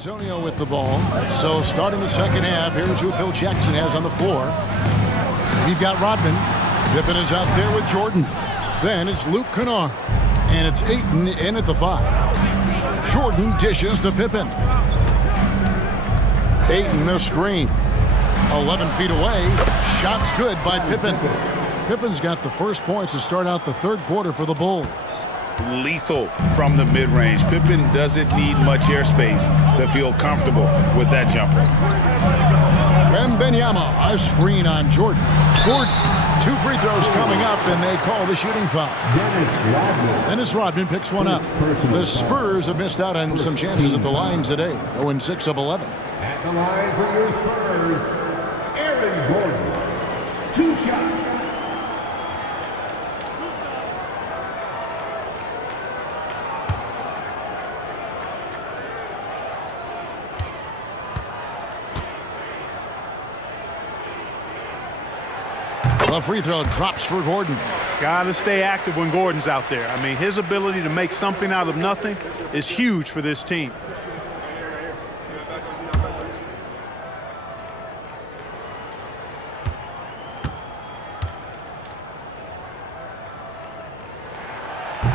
Antonio with the ball. So starting the second half, here's who Phil Jackson has on the floor. We've got Rodman. Pippen is out there with Jordan. Then it's Luke Kennard. And it's Ayton in at the 5. Jordan dishes to Pippen. Ayton a screen. 11 feet away. Shot's good by Pippen. Pippen's got the first points to start out the third quarter for the Bulls. Lethal from the mid-range. Pippen doesn't need much airspace to feel comfortable with that jumper. Wembanyama, a screen on Jordan. Gordon, 2 free throws coming up, and they call the shooting foul. Dennis Rodman picks one up. The Spurs have missed out on some chances at the line today. 0-6 of 11. At the line for your Spurs, Aaron Gordon. 2 shots. The free throw drops for Gordon. Got to stay active when Gordon's out there. I mean, his ability to make something out of nothing is huge for this team.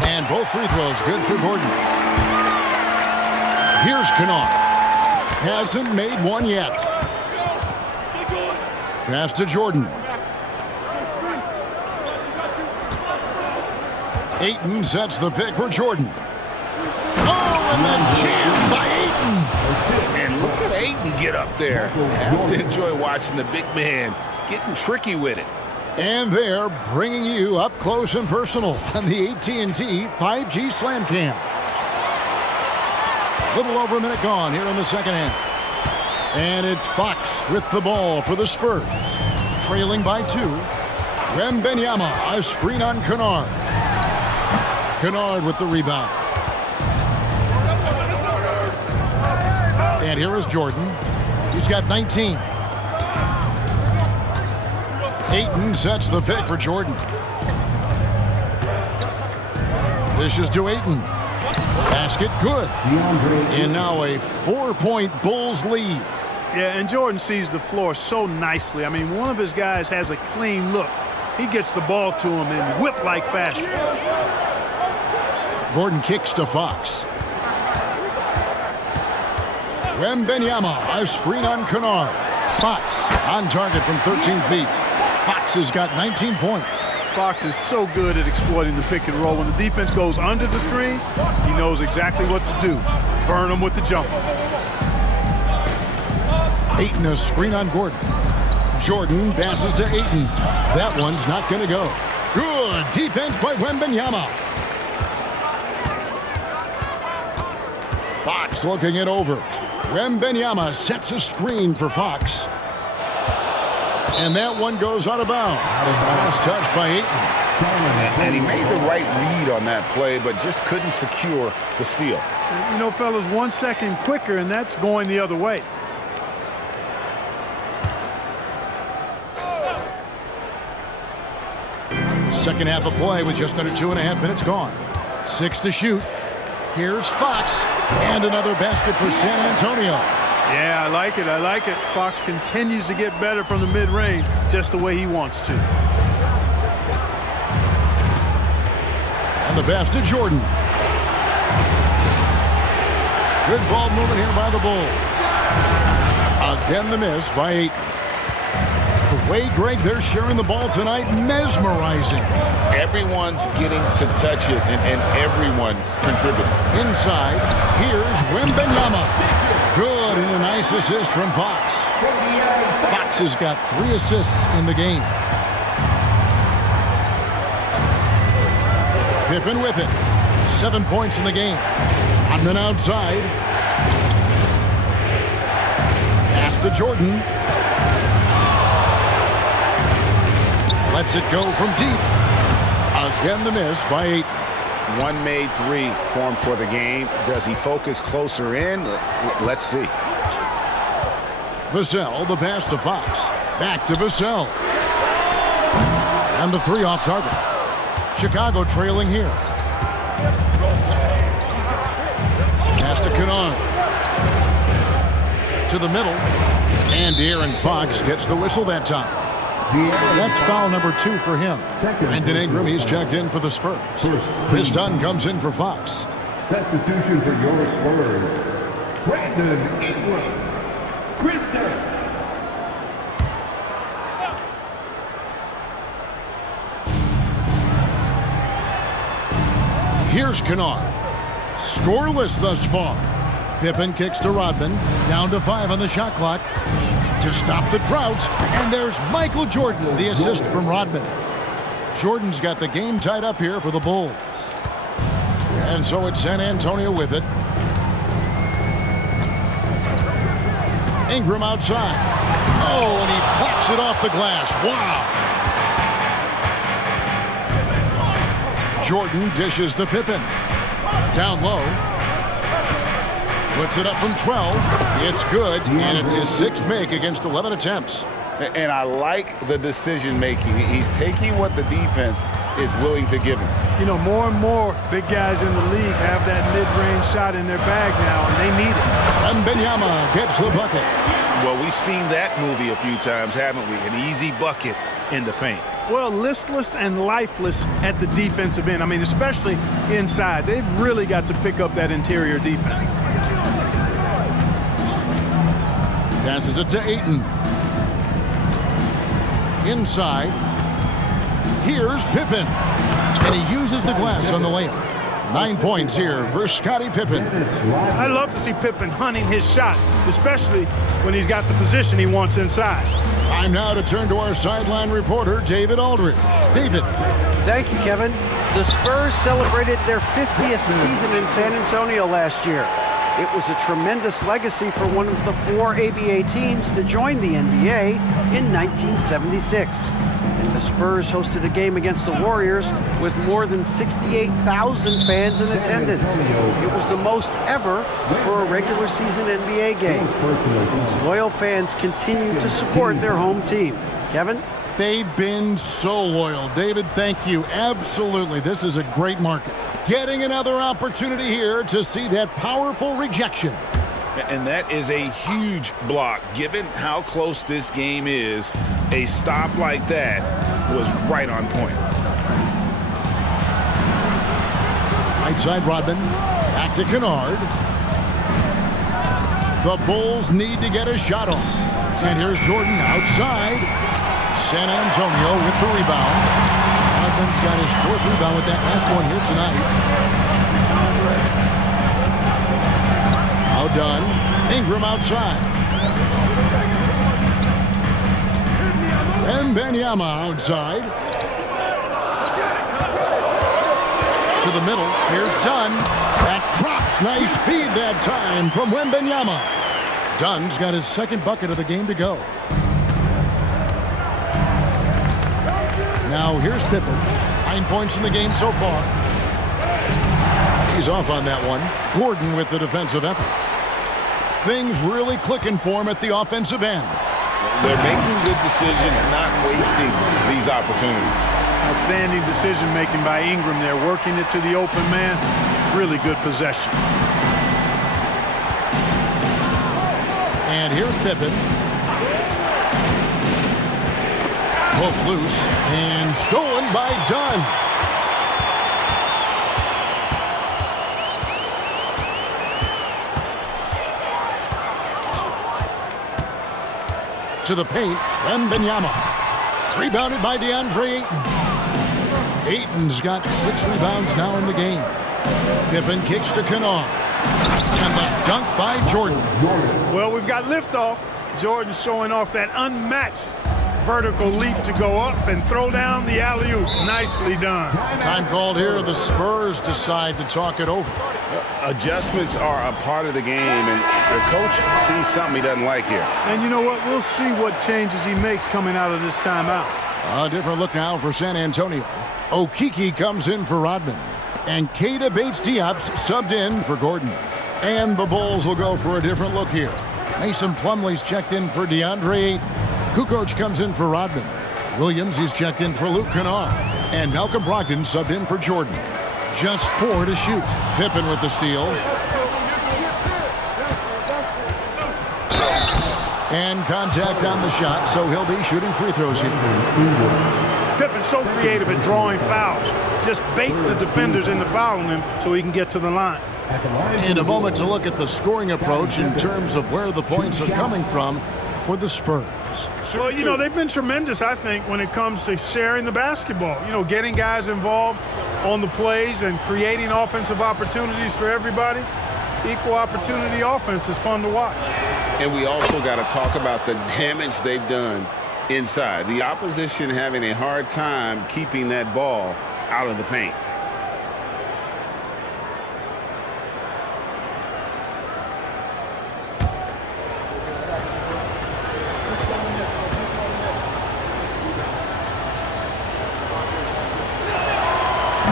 And both free throws good for Gordon. Here's Kennard. Hasn't made one yet. Pass to Jordan. Ayton sets the pick for Jordan. Oh, and then jammed by Ayton. And look at Ayton get up there. Have to enjoy watching the big man getting tricky with it. And they're bringing you up close and personal on the AT&T 5G Slam Cam. Little over a minute gone here in the second half. And it's Fox with the ball for the Spurs. Trailing by 2. Wembanyama, a screen on Kennard. Kennard with the rebound. And here is Jordan. He's got 19. Ayton sets the pick for Jordan. Dishes to Ayton. Basket good. And now a 4-point Bulls lead. Yeah, and Jordan sees the floor so nicely. I mean, one of his guys has a clean look. He gets the ball to him in whip-like fashion. Gordon kicks to Fox. Wembanyama, a screen on Kennard. Fox on target from 13 feet. Fox has got 19 points. Fox is so good at exploiting the pick and roll. When the defense goes under the screen, he knows exactly what to do. Burn them with the jumper. Ayton a screen on Gordon. Jordan passes to Ayton. That one's not going to go. Good defense by Wembanyama. Fox looking it over. Wembanyama sets a screen for Fox. And that one goes out of bounds. Last touch by Ayton. And he made the right read on that play, but just couldn't secure the steal. You know, fellas, 1 second quicker, and that's going the other way. Second half of play with just under 2.5 minutes gone. 6 to shoot. Here's Fox. And another basket for San Antonio. Yeah, I like it. I like it. Fox continues to get better from the mid-range just the way he wants to. And the pass to Jordan. Good ball movement here by the Bulls. Again the miss by Ayton. The way, Greg, they're sharing the ball tonight, mesmerizing. Everyone's getting to touch it, and everyone's contributing. Inside, here's Wembanyama. Good, and a nice assist from Fox. Fox has got 3 assists in the game. Pippen with it. 7 points in the game. Rodman outside. Pass to Jordan. Lets it go from deep. Again the miss by 8. One made 3 for him for the game. Does he focus closer in? Let's see. Vassell, the pass to Fox. Back to Vassell. And the 3 off target. Chicago trailing here. Pass to Kennard. To the middle. And De'Aaron Fox gets the whistle that time. That's foul number 2 for him. Brandon Ingram, he's checked in for the Spurs. Chris Dunn comes in for Fox. Substitution for your Spurs. Brandon Ingram. Chris Dunn. Here's Kennard. Scoreless thus far. Pippen kicks to Rodman. Down to 5 on the shot clock. To stop the drought. And there's Michael Jordan, the assist from Rodman. Jordan's got the game tied up here for the Bulls. And so it's San Antonio with it. Ingram outside. Oh, and he blocks it off the glass. Wow. Jordan dishes to Pippen. Down low. Puts it up from 12. It's good, and it's his 6th make against 11 attempts. And I like the decision-making. He's taking what the defense is willing to give him. You know, more and more big guys in the league have that mid-range shot in their bag now, and they need it. Wembanyama gets the bucket. Well, we've seen that movie a few times, haven't we? An easy bucket in the paint. Well, listless and lifeless at the defensive end. I mean, especially inside. They've really got to pick up that interior defense. Passes it to Ayton. Inside. Here's Pippen. And he uses the glass on the layup. 9 points here for Scottie Pippen. I love to see Pippen hunting his shot, especially when he's got the position he wants inside. Time now to turn to our sideline reporter, David Aldridge. David. Thank you, Kevin. The Spurs celebrated their 50th season in San Antonio last year. It was a tremendous legacy for one of the 4 ABA teams to join the NBA in 1976. And the Spurs hosted a game against the Warriors with more than 68,000 fans in attendance. It was the most ever for a regular season NBA game. These loyal fans continue to support their home team. Kevin? They've been so loyal. David, thank you. Absolutely. This is a great market. Getting another opportunity here to see that powerful rejection. And that is a huge block. Given how close this game is, a stop like that was right on point. Right side, Rodman. Back to Kennard. The Bulls need to get a shot off. And here's Jordan outside. San Antonio with the rebound. Rodman's got his 4th rebound with that last one here tonight. Now done. Ingram outside. Wembanyama outside. To the middle. Here's Dunn. That drops. Nice feed that time from Wembanyama. Dunn's got his 2nd bucket of the game to go. Now here's Pippen. 9 points in the game so far. He's off on that one. Gordon with the defensive effort. Things really clicking for him at the offensive end. They're making good decisions, not wasting these opportunities. Outstanding decision-making by Ingram there, working it to the open man. Really good possession. And here's Pippen. Poked loose and stolen by Dunn. To the paint, Wembanyama. Rebounded by DeAndre Ayton. Ayton's got 6 rebounds now in the game. Pippen kicks to Kennard. And the dunk by Jordan. Well, we've got liftoff. Jordan showing off that unmatched vertical leap to go up and throw down the alley-oop. Nicely done. Time called here. The Spurs decide to talk it over. Adjustments are a part of the game, and the coach sees something he doesn't like here. And you know what? We'll see what changes he makes coming out of this timeout. A different look now for San Antonio. Okeke comes in for Rodman. And Keita Bates-Diop's subbed in for Gordon. And the Bulls will go for a different look here. Mason Plumlee's checked in for DeAndre Ayton. Kukoc comes in for Rodman. Williams, he's checked in for Luke Kennard. And Malcolm Brogdon subbed in for Jordan. Just 4 to shoot. Pippen with the steal. And contact on the shot, so he'll be shooting free throws here. Pippen's so creative at drawing fouls. Just baits the defenders into fouling him so he can get to the line. In a moment to look at the scoring approach in terms of where the points are coming from for the Spurs. Well, you know, they've been tremendous, I think, when it comes to sharing the basketball. You know, getting guys involved on the plays and creating offensive opportunities for everybody. Equal opportunity offense is fun to watch. And we also got to talk about the damage they've done inside. The opposition having a hard time keeping that ball out of the paint.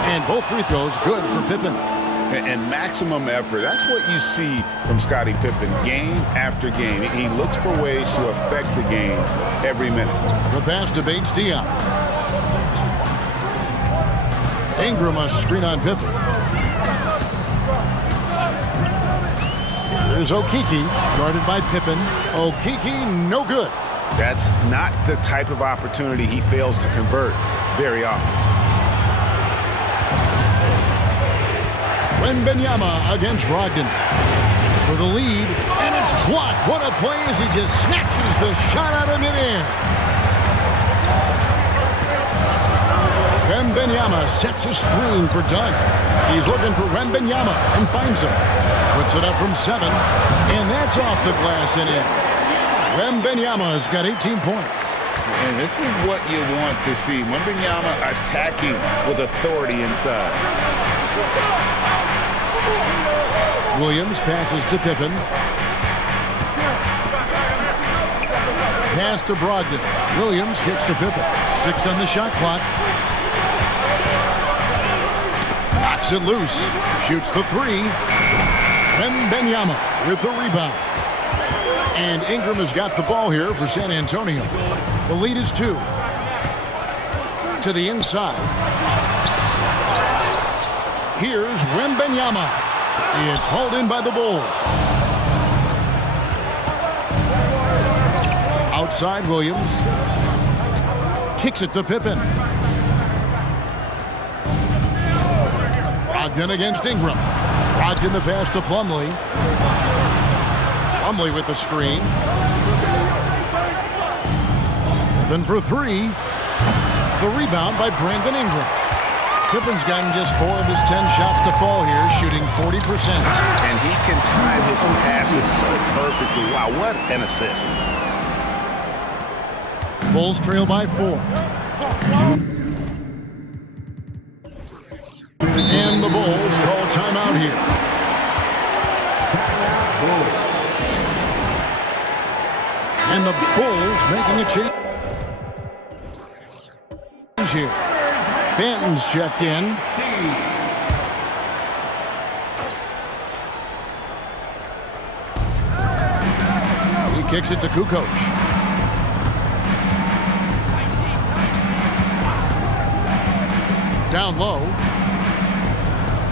And both free throws good for Pippen. And maximum effort. That's what you see from Scottie Pippen game after game. He looks for ways to affect the game every minute. The pass to Bates Diop. Ingram a screen on Pippen. There's Okeke, guarded by Pippen. Okeke, no good. That's not the type of opportunity he fails to convert very often. Wembanyama against Brogdon for the lead, and it's blocked. What a play as he just snatches the shot out of midair. Wembanyama sets a screen for Dunn. He's looking for Wembanyama and finds him. Puts it up from 7, and that's off the glass and in. Wembanyama's got 18 points. And this is what you want to see. Wembanyama attacking with authority inside. Williams passes to Pippen. Pass to Brogdon. Williams gets to Pippen. 6 on the shot clock. Knocks it loose. Shoots the 3. Wembanyama with the rebound. And Ingram has got the ball here for San Antonio. The lead is 2. To the inside. Here's Wembanyama. It's hauled in by the Bulls. Outside Williams. Kicks it to Pippen. Brogdon against Ingram. Brogdon the pass to Plumlee. Plumlee with the screen. Pippen for 3. The rebound by Brandon Ingram. Pippen's gotten just 4 of his 10 shots to fall here, shooting 40%. And he can time his passes so perfectly. Wow, what an assist. Bulls trail by 4. And the Bulls call timeout here. And the Bulls making a change here. Banton's checked in. He kicks it to Kukoc. Down low.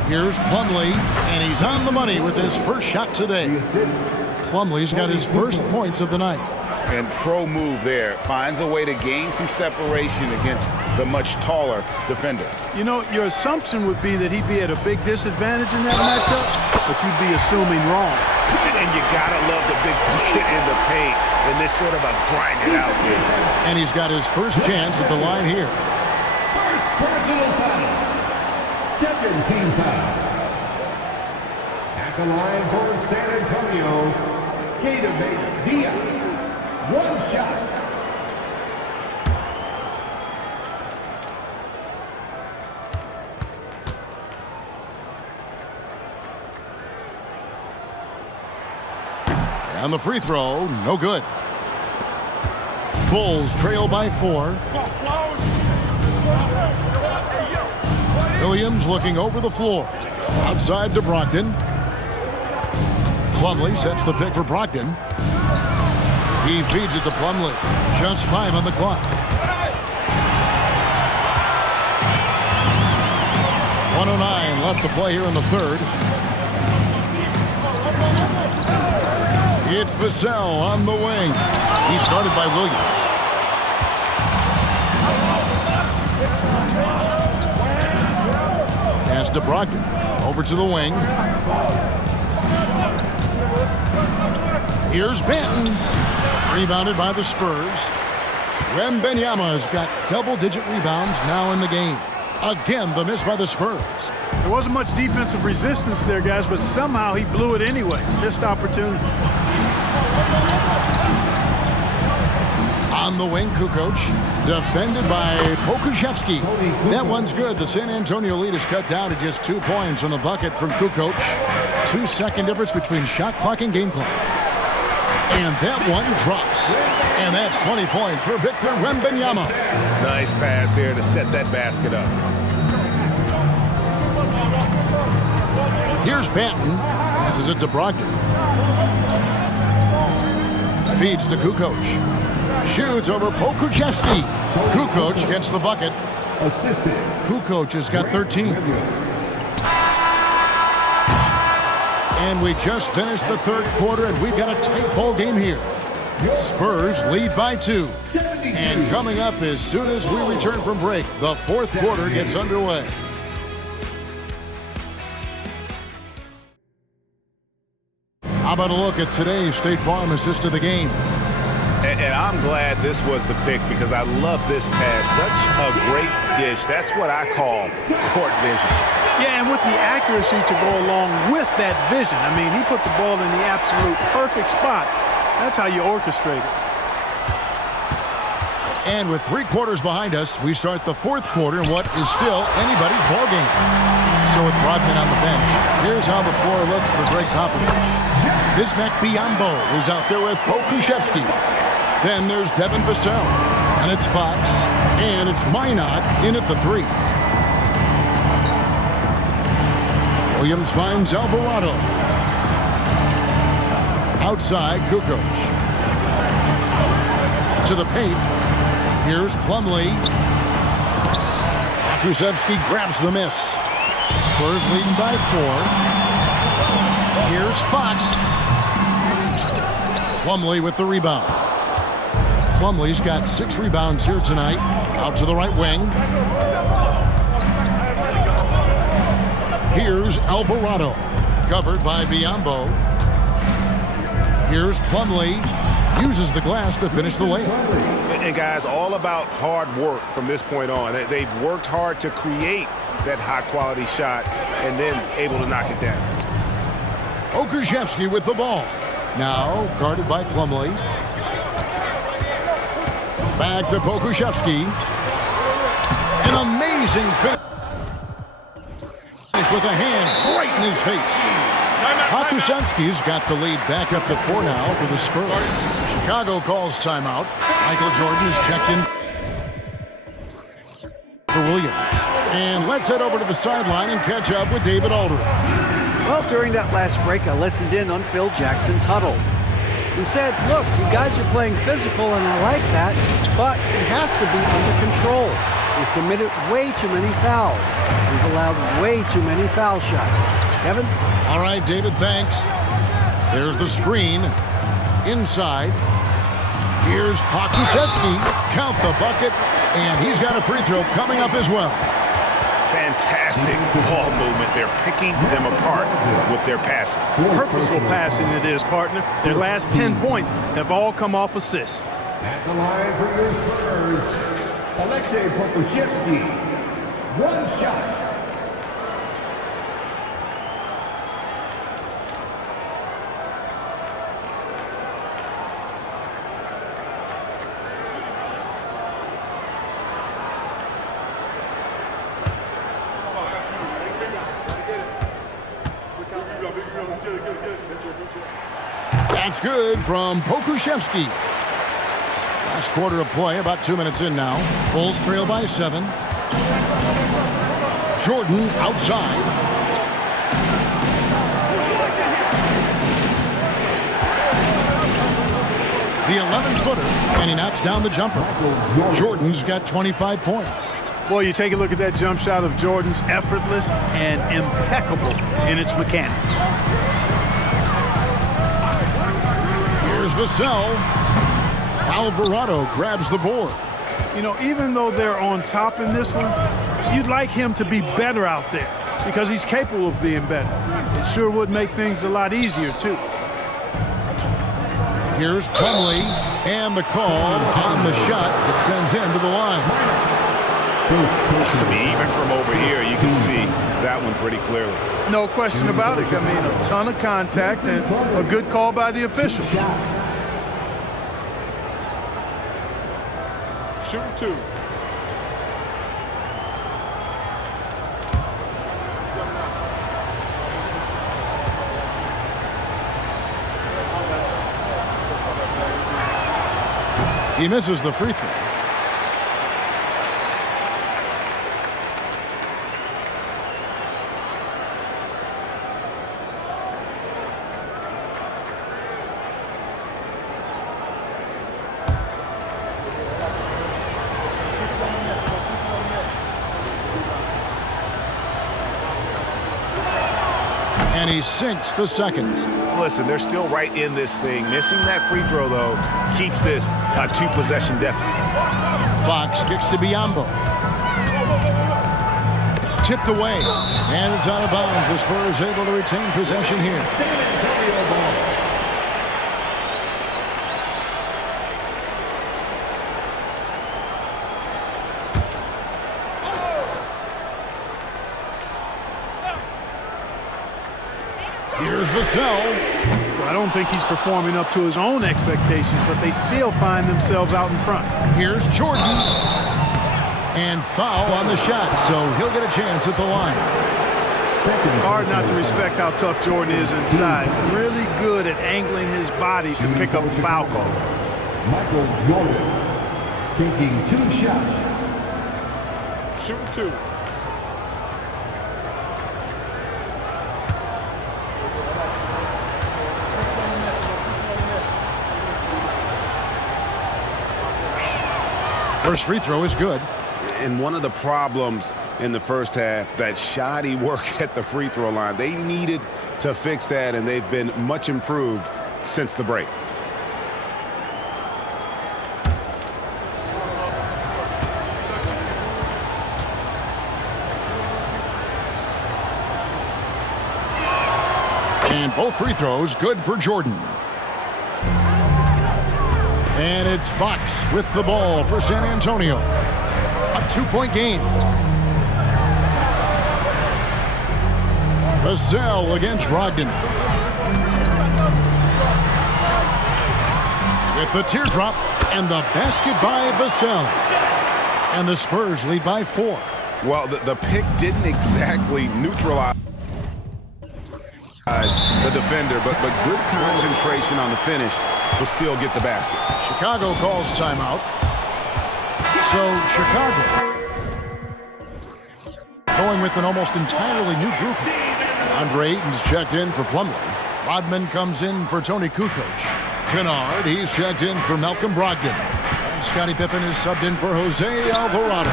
Here's Plumlee, and he's on the money with his first shot today. Plumlee's got his first points of the night. And pro move there. Finds a way to gain some separation against the much taller defender. You know, your assumption would be that he'd be at a big disadvantage in that matchup, but you'd be assuming wrong. And you gotta love the big bucket in the paint in this sort of a grind it out game. And he's got his first chance at the line here. First personal foul. Second team foul. At the line for San Antonio, Bates Diop. 1 shot. And the free throw, no good. Bulls trail by 4. Williams looking over the floor. Outside to Brogdon. Plumlee sets the pick for Brogdon. He feeds it to Plumlee. Just 5 on the clock. 1:09 left to play here in the third. It's Vassell on the wing. He's guarded by Williams. Pass to Brogdon. Over to the wing. Here's Benton. Rebounded by the Spurs. Wembanyama has got double-digit rebounds now in the game. Again, the miss by the Spurs. There wasn't much defensive resistance there, guys, but somehow he blew it anyway. Missed opportunity. On the wing, Kukoc, defended by Pokusevski. That one's good. The San Antonio lead is cut down to just 2 points on the bucket from Kukoc. 2-second difference between shot clock and game clock. And that one drops. And that's 20 points for Victor Wembanyama. Nice pass here to set that basket up. Here's Benton. Passes it to Brogdon. Feeds to Kukoc. Shoots over Pokusevski. Kukoc gets the bucket. Assistant. Kukoc has got 13. And we just finished the third quarter, and we've got a tight ball game here. Spurs lead by 2. And coming up as soon as we return from break, the fourth quarter gets underway. How about a look at today's State Farm assist of the game? And I'm glad this was the pick because I love this pass. Such a great dish. That's what I call court vision. Yeah, and with the accuracy to go along with that vision. I mean, he put the ball in the absolute perfect spot. That's how you orchestrate it. And with 3 quarters behind us, we start the fourth quarter in what is still anybody's ball game. So with Rodman on the bench, here's how the floor looks for Greg Popovich. Bismack Biyombo is out there with Pokusevski. Then there's Devin Vassell. And it's Fox. And it's Minot in at the 3. Williams finds Alvarado. Outside, Kukoc. To the paint. Here's Plumlee. Pokusevski grabs the miss. Spurs leading by 4. Here's Fox. Plumlee with the rebound. Plumlee's got 6 rebounds here tonight. Out to the right wing. Here's Alvarado. Covered by Biyombo. Here's Plumlee. Uses the glass to finish the layup. And guys, all about hard work from this point on. They've worked hard to create that high-quality shot and then able to knock it down. Pokusevski with the ball. Now guarded by Plumlee. Back to Pokusevski. An amazing finish with a hand right in his face. Pokusevski's got the lead back up to 4 now for the Spurs. Chicago calls timeout. Michael Jordan is checked in for Williams. And let's head over to the sideline and catch up with David Aldridge. Well, during that last break, I listened in on Phil Jackson's huddle. He said, look, you guys are playing physical, and I like that, but it has to be under control. We've committed way too many fouls. We've allowed way too many foul shots. Kevin? All right, David, thanks. There's the screen. Inside. Here's Pokusevski. Count the bucket, and he's got a free throw coming up as well. Fantastic ball movement. They're picking them apart with their passing. Purposeful passing it is, partner. Their last 10 points have all come off assists. At the line for your Spurs, Alexei Pokusevski. 1 shot. That's good from Pokusevski. Last quarter of play, about 2 minutes in now. Bulls trail by 7. Jordan outside. The 11-footer, and he knocks down the jumper. Jordan's got 25 points. Boy, you take a look at that jump shot of Jordan's, effortless and impeccable in its mechanics. Vassell. Alvarado grabs the board. You know, even though they're on top in this one, you'd like him to be better out there because he's capable of being better. It sure would make things a lot easier, too. Here's Plumlee, and the call on the shot that sends him to the line. I mean, even from over here, you can see that one pretty clearly. No question about it. I mean, a ton of contact and a good call by the official. Shooting 2. He misses the free throw. And he sinks the second. Listen, they're still right in this thing. Missing that free throw, though, keeps this a 2-possession deficit. Fox kicks to Biyombo. Tipped away, and it's out of bounds. The Spurs able to retain possession here. Here's Vassell. I don't think he's performing up to his own expectations, but they still find themselves out in front. Here's Jordan. And foul on the shot, so he'll get a chance at the line. Hard not to respect how tough Jordan is inside. Really good at angling his body to pick up the foul call. Michael Jordan taking 2 shots. Shooting 2. First free throw is good. And one of the problems in the first half, that shoddy work at the free throw line. They needed to fix that, and they've been much improved since the break. And both free throws good for Jordan. And it's Fox with the ball for San Antonio. A 2-point game. Vassell against Brogdon. With the teardrop and the basket by Vassell. And the Spurs lead by 4. Well, the pick didn't exactly neutralize the defender, but good concentration on the finish to still get the basket. Chicago calls timeout. So Chicago going with an almost entirely new group. Andre Ayton's checked in for Plumlee. Rodman comes in for Tony Kukoc. Kennard, he's checked in for Malcolm Brogdon. And Scottie Pippen is subbed in for Jose Alvarado.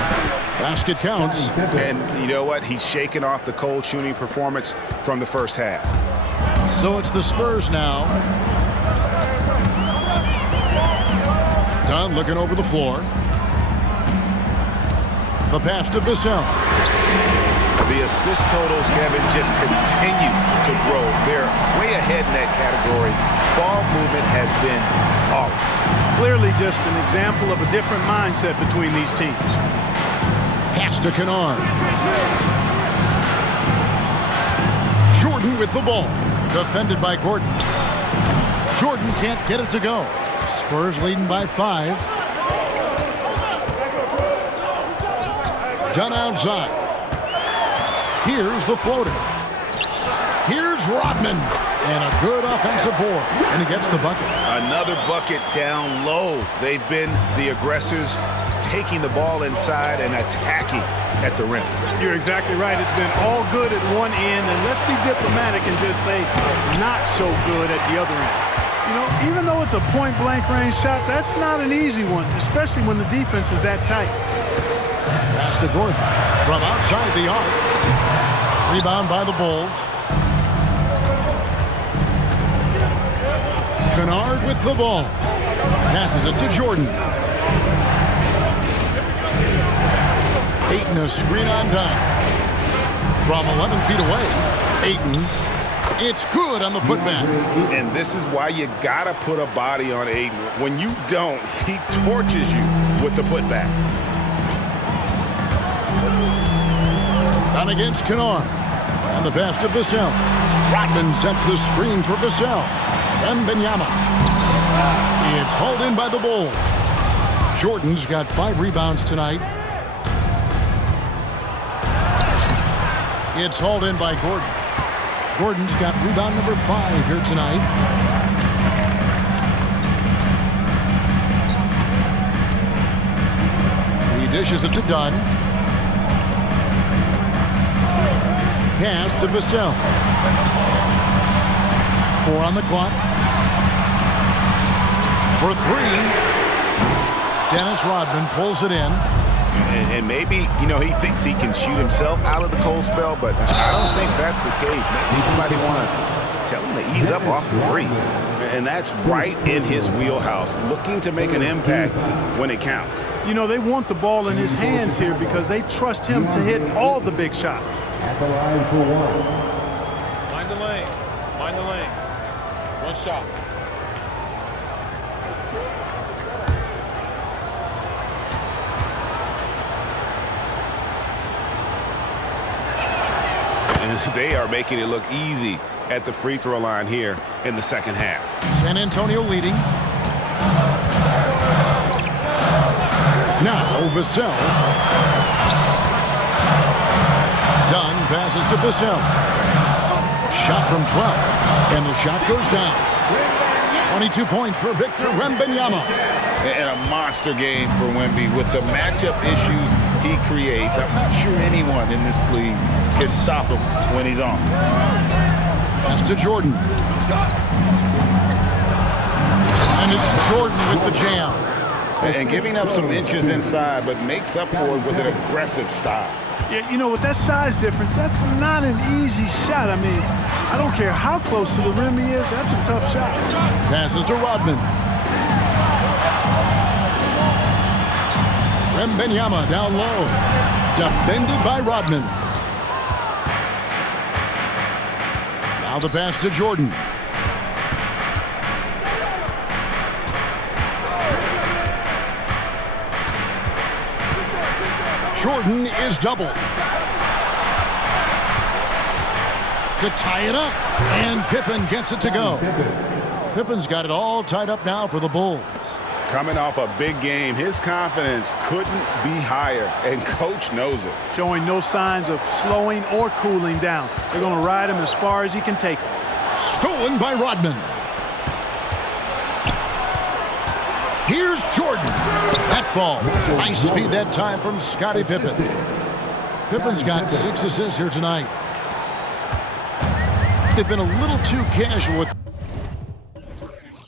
Basket counts. And you know what? He's shaken off the cold shooting performance from the first half. So it's the Spurs now. Dunn looking over the floor. The pass to Vassell. The assist totals, Kevin, just continue to grow. They're way ahead in that category. Ball movement has been flawless. Clearly just an example of a different mindset between these teams. Pass to Kennard. Jordan with the ball. Defended by Gordon. Jordan can't get it to go. Spurs leading by 5. Dunn outside. Here's the floater. Here's Rodman. And a good offensive board. And he gets the bucket. Another bucket down low. They've been the aggressors, taking the ball inside and attacking at the rim. You're exactly right. It's been all good at one end, and let's be diplomatic and just say not so good at the other end. You know, even though it's a point-blank range shot, that's not an easy one, especially when the defense is that tight. Pass to Gordon from outside the arc. Rebound by the Bulls. Kennard with the ball. Passes it to Jordan. Ayton a screen on Dunn. From 11 feet away, Ayton. It's good on the putback. And this is why you gotta put a body on Ayton. When you don't, he torches you with the putback. Down against Kennard. And the pass to Vassell. Rodman sets the screen for Vassell. Wembanyama. It's hauled in by the Bulls. Jordan's got 5 rebounds tonight. It's hauled in by Gordon. Gordon's got rebound number 5 here tonight. He dishes it to Dunn. Pass to Vassell. 4 on the clock. For 3. Dennis Rodman pulls it in. And maybe, he thinks he can shoot himself out of the cold spell, but I don't think that's the case. Maybe somebody want to tell him to ease up off the threes. And that's right in his wheelhouse, looking to make an impact when it counts. They want the ball in his hands here because they trust him to hit all the big shots. At the line for 1. Mind the lanes. Mind the lanes. 1 shot. And they are making it look easy at the free throw line here in the second half. San Antonio leading. Now Vassell. Dunn passes to Vassell. Shot from 12. And the shot goes down. 22 points for Victor Wembanyama. And a monster game for Wemby with the matchup issues he creates. I'm not sure anyone in this league can stop him when he's on. Pass to Jordan. And it's Jordan with the jam. And giving up some inches inside, but makes up for it with an aggressive style. Yeah, with that size difference, that's not an easy shot. I mean, I don't care how close to the rim he is, that's a tough shot. Passes to Rodman. Wembanyama down low. Defended by Rodman. Now the pass to Jordan. Jordan is doubled. To tie it up. And Pippen gets it to go. Pippen's got it all tied up now for the Bulls. Coming off a big game, his confidence couldn't be higher, and coach knows it. Showing no signs of slowing or cooling down. They're going to ride him as far as he can take him. Stolen by Rodman. Here's Jordan. That falls. Nice feed that time from Scottie Pippen. Pippen's got 6 assists here tonight. They've been a little too casual with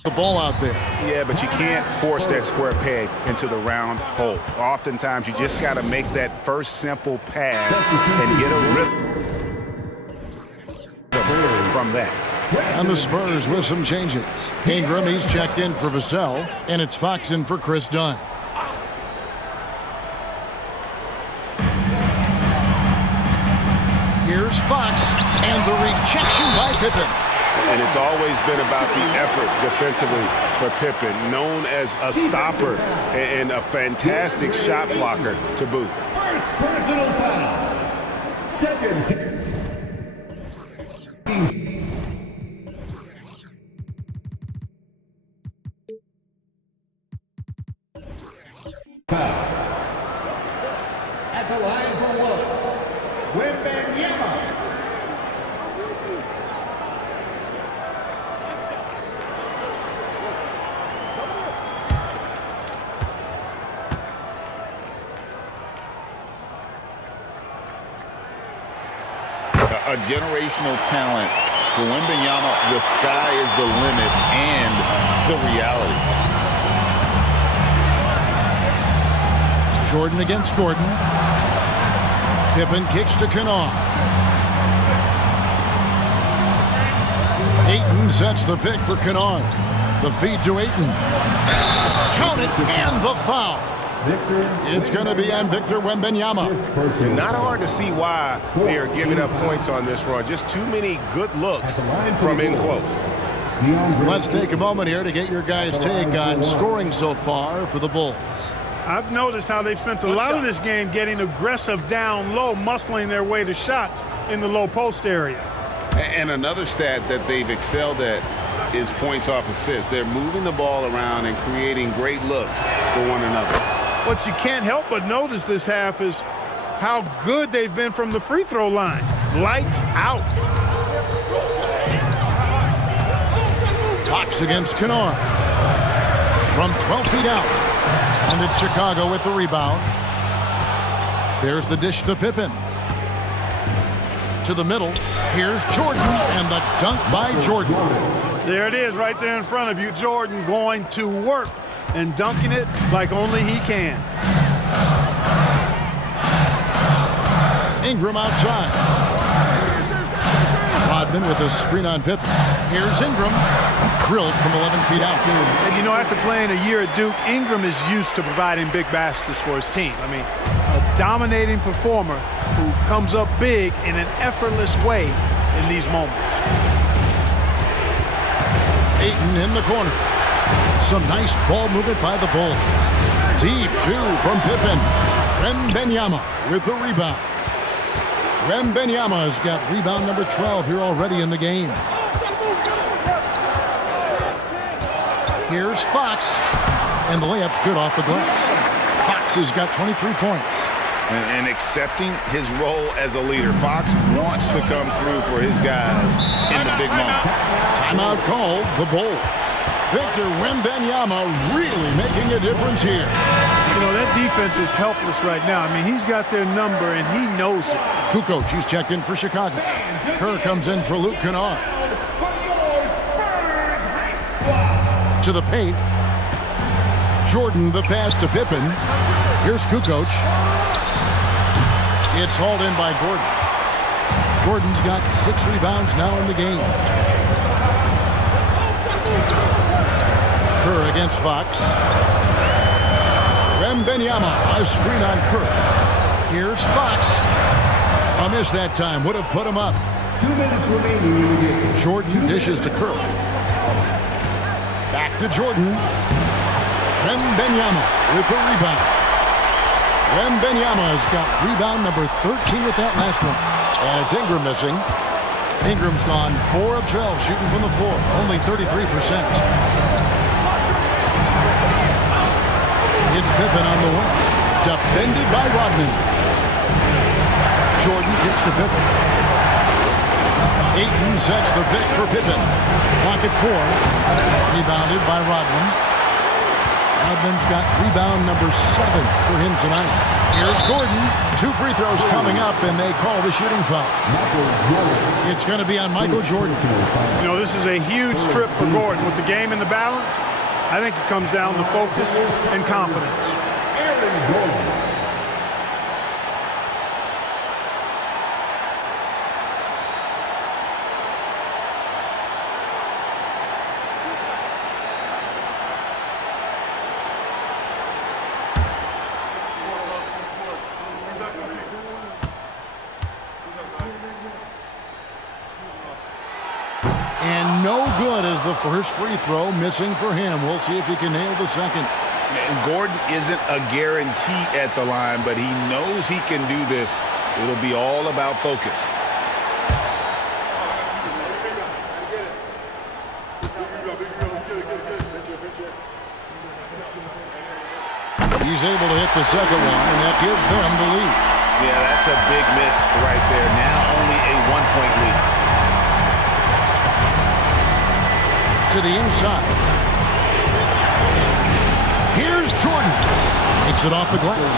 the ball out there. Yeah, but you can't force that square peg into the round hole. Oftentimes, you just got to make that first simple pass and get a rip from that. And the Spurs with some changes. Ingram, he's checked in for Vassell, and it's Fox in for Chris Dunn. Here's Fox, and the rejection by Pippen. And it's always been about the effort defensively for Pippen, known as a stopper and a fantastic shot blocker to boot. First personal foul. Second. At the line for 1, Wembanyama. A generational talent. For Wembanyama, the sky is the limit and the reality. Jordan against Gordon. Pippen kicks to Kennard. Ayton sets the pick for Kennard. The feed to Ayton. Count it, and the foul. It's going to be on Victor Wembanyama. Not hard to see why they are giving up points on this run. Just too many good looks from in close. Let's take a moment here to get your guys' take on scoring so far for the Bulls. I've noticed how they've spent a lot of this game getting aggressive down low, muscling their way to shots in the low post area. And another stat that they've excelled at is points off assists. They're moving the ball around and creating great looks for one another. What you can't help but notice this half is how good they've been from the free throw line. Lights out. Fox against Kennard. From 12 feet out. And it's Chicago with the rebound. There's the dish to Pippen. To the middle. Here's Jordan, and the dunk by Jordan. There it is right there in front of you. Jordan going to work and dunking it like only he can. Ingram outside. Rodman with a screen on Pippen. Here's Ingram. Drilled from 11 feet out. And you know, after playing a year at Duke, Ingram is used to providing big baskets for his team. I mean, a dominating performer who comes up big in an effortless way in these moments. Ayton in the corner. Some nice ball movement by the Bulls. Deep two from Pippen. Wembanyama with the rebound. Wembanyama has got rebound number 12 here already in the game. Here's Fox. And the layup's good off the glass. Fox has got 23 points. And accepting his role as a leader. Fox wants to come through for his guys in the big moments. Timeout called, the Bulls. Victor Wembanyama really making a difference here. You know, that defense is helpless right now. I mean, he's got their number, and he knows it. Kukoc, he's checked in for Chicago. Kerr comes in for Luke Kennard. To the paint. Jordan, the pass to Pippen. Here's Kukoc. It's hauled in by Gordon. Gordon's got 6 rebounds now in the game. Kerr against Fox. Wembanyama, a screen on Kerr. Here's Fox. A miss that time, would have put him up. 2 minutes remaining in the game. Jordan dishes to Kerr. Back to Jordan. Wembanyama with the rebound. Wembanyama has got rebound number 13 with that last one. And it's Ingram missing. Ingram's gone 4 of 12 shooting from the floor, only 33%. It's Pippen on the wing. Defended by Rodman. Jordan gets to Pippen. Ayton sets the pick for Pippen. Clock at 4. Rebounded by Rodman. Rodman's got rebound number 7 for him tonight. Here's Gordon. 2 free throws coming up, and they call the shooting foul. It's going to be on Michael Jordan. You know, this is a huge trip for Gordon. With the game in the balance, I think it comes down to focus and confidence. Aaron Gordon. And no good as the first free throw missing for him. We'll see if he can nail the second. And Gordon isn't a guarantee at the line, but he knows he can do this. It'll be all about focus. He's able to hit the second one, and that gives them the lead. Yeah, that's a big miss right there. Now only a 1-point lead. To the inside. Here's Jordan. Makes it off the glass.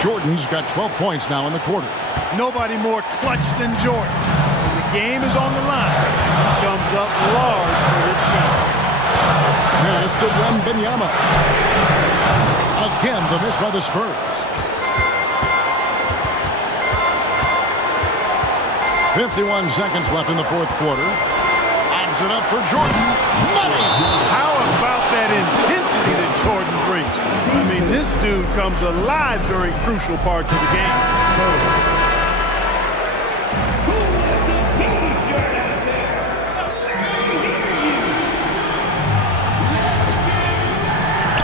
Jordan's got 12 points now in the quarter. Nobody more clutch than Jordan. When the game is on the line, he comes up large for his team. There's to Wembanyama. Again, the miss by the Spurs. 51 seconds left in the fourth quarter. It up for Jordan. Money! How dude comes alive during crucial parts of the game.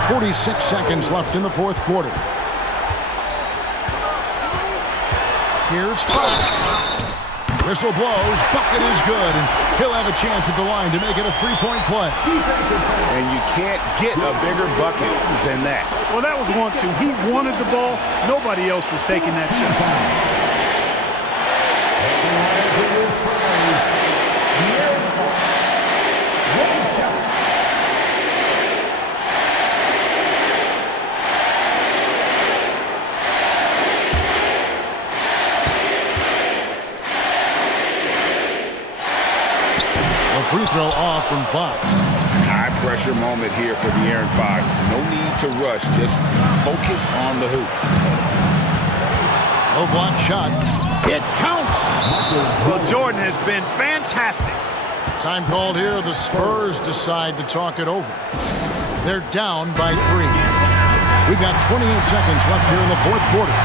46 seconds left in the fourth quarter. Here's Fox. Whistle blows, bucket is good, and he'll have a chance at the line to make it a three-point play. And you can't get a bigger bucket than that. Well, that was 1-2. He wanted the ball. Nobody else was taking that shot. Free throw off from Fox. High pressure moment here for the Aaron Fox. No need to rush, just focus on the hoop. Low block shot. It counts. Well, Jordan has been fantastic. Time called here. The Spurs decide to talk it over. They're down by 3. We've got 28 seconds left here in the fourth quarter.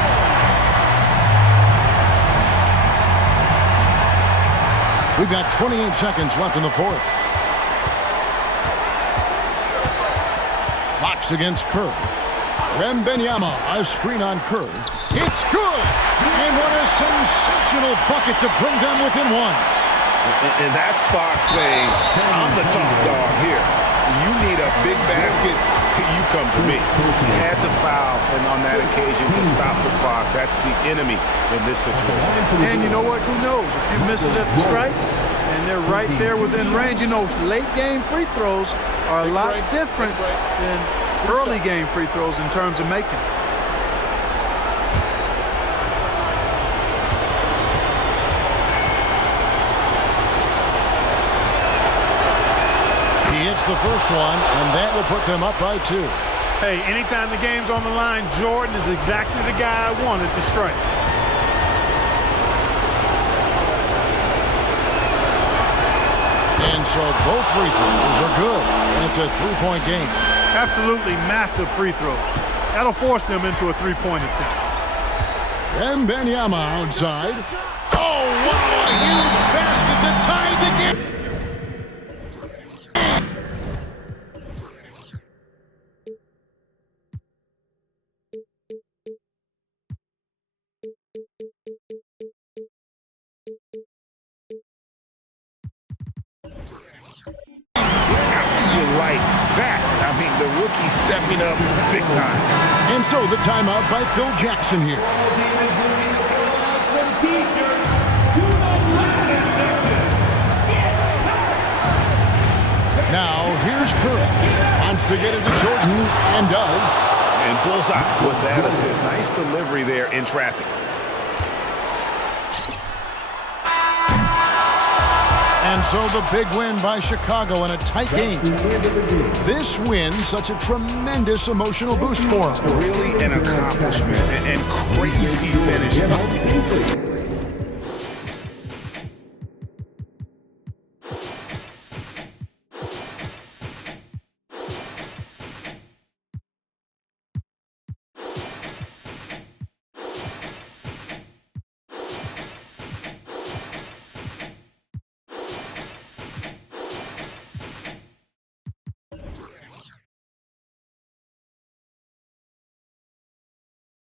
We've got 28 seconds left in the fourth. Fox against Kerr. Wembanyama, a screen on Kerr. It's good! And what a sensational bucket to bring them within 1. And that's Fox saying, I'm the top dog here. You need a big basket, you come to me. He had to foul, and on that occasion, to stop the clock. That's the enemy in this situation. And you know what? Who knows? A few misses at the stripe, and they're right there within range. You know, late-game free throws are a lot different than early-game free throws in terms of making. He hits the first one, and that will put them up by 2. Hey, anytime the game's on the line, Jordan is exactly the guy I wanted to strike. And so both free throws are good. And it's a three-point game. Absolutely massive free throws. That'll force them into a three-point attempt. Wembanyama outside. Oh, wow, a huge basket to tie the game. Like that. I mean, the rookie stepping up big time. And so the timeout by Phil Jackson here. Now, here's Curry. Wants to get it to Jordan, and does. And bullseye with that assist. Nice delivery there in traffic. And so the big win by Chicago in a tight game. This win, such a tremendous emotional boost for them. Really an accomplishment and crazy finish.